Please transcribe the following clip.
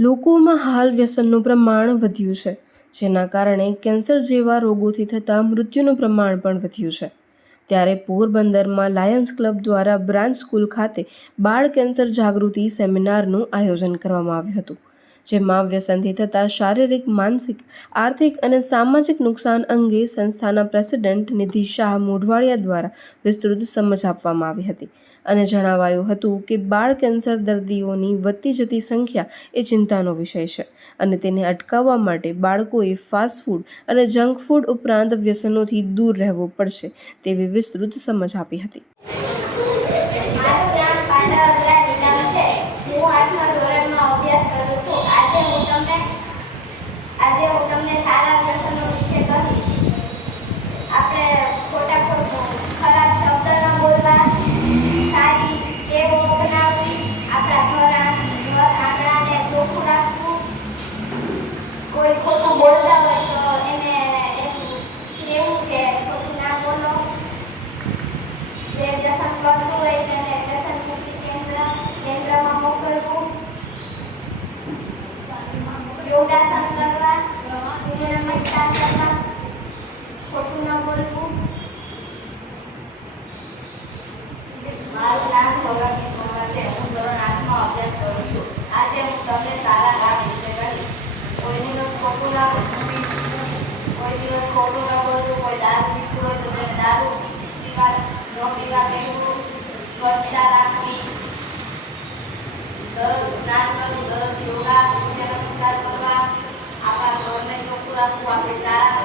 લોકોમાં હાલ વ્યસનનું પ્રમાણ વધ્યું છે, જેના કારણે કેન્સર જેવા રોગોથી થતા મૃત્યુનું પ્રમાણ પણ વધ્યું છે. ત્યારે પોરબંદરમાં લાયન્સ ક્લબ દ્વારા બ્રાન્ચ સ્કૂલ ખાતે બાળ કેન્સર જાગૃતિ સેમિનારનું આયોજન કરવામાં આવ્યું હતું. જેમાં વ્યસનથી થતા શારીરિક, માનસિક, આર્થિક અને સામાજિક નુકસાન અંગે સંસ્થાના પ્રેસિડેન્ટ નિધિ શાહ મોઢવાડિયા દ્વારા વિસ્તૃત સમજ આપવામાં આવી હતી અને જણાવાયું હતું કે બાળ કેન્સર દર્દીઓની વધતી જતી સંખ્યા એ ચિંતાનો વિષય છે અને તેને અટકાવવા માટે બાળકોએ ફાસ્ટ ફૂડ અને જંક ફૂડ ઉપરાંત વ્યસનોથી દૂર રહેવું પડશે તેવી વિસ્તૃત સમજ આપી હતી. કોઈ ખોટું બોલતા હોય તો એને એમ કહેવું કે ખોટું ના બોલો જે વ્યસન કરતું હોય તેને વ્યસન મુક્તિ કેન્દ્ર કેન્દ્રમાં મોકલવું યોગાસન કરવા સૂર્ય નમસ્કાર કરવા ખોટું ન બોલવું મારું નામ સૌરભની કોઈ દિવસ ખોટું ના બોલવું, કોઈ દારૂ હોય તો દારૂ પીવા ન પીવા કહેવું સ્વચ્છતા રાખવી. દરરોજ સ્નાન કરવું, દરરોજ યોગા, સૂર્ય નમસ્કાર કરવા. આપણા ઘરને ચોખ્ખું રાખવું, આપણે સારા